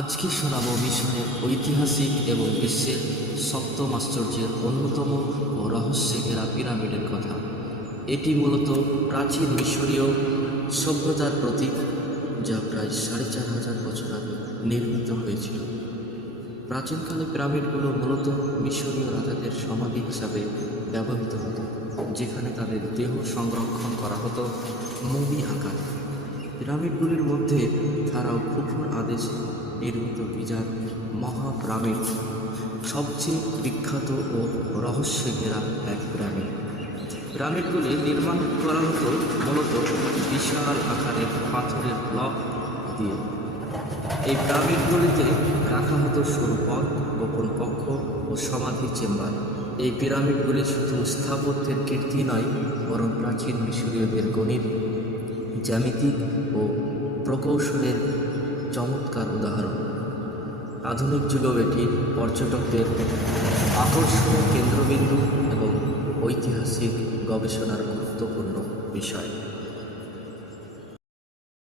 আজকে শোনাব মিশরের ঐতিহাসিক এবং বিশ্বের সপ্তম আশ্চর্যের অন্যতম ও রহস্যে ঘেরা পিরামিডের কথা। এটি মূলত প্রাচীন মিশরীয় সভ্যতার প্রতীক, যা প্রায় ৪,৫০০ বছর আগে নির্মিত হয়েছিল। প্রাচীনকালে পিরামিডগুলো মূলত মিশরীয় রাজাদের সমাধি হিসাবে ব্যবহৃত হতো, যেখানে তাদের দেহ সংরক্ষণ করা হতো মমি আকারে। পিরামিডগুলির মধ্যে ছাড়াও খুফুর আদেশে নির্মিত গিজার মহাপিরামিড সবচেয়ে বিখ্যাত ও রহস্যে ঘেরা এক পিরামিড। পিরামিডগুলি নির্মাণ করা হতো মূলত বিশাল আকারের পাথরের ব্লক দিয়ে। এই পিরামিডগুলিতে রাখা হতো সরু পথ, গোপন কক্ষ ও সমাধি চেম্বার। এই পিরামিডগুলি শুধু স্থাপত্যের কীর্তি নয়, বরং প্রাচীন মিশরীয়দের গণিত, জ্যামিতিক ও প্রকৌশলের চমৎকার উদাহরণ। আধুনিক যুগেও এটি পর্যটকদের আকর্ষণের কেন্দ্রবিন্দু এবং ঐতিহাসিক গবেষণার গুরুত্বপূর্ণ বিষয়।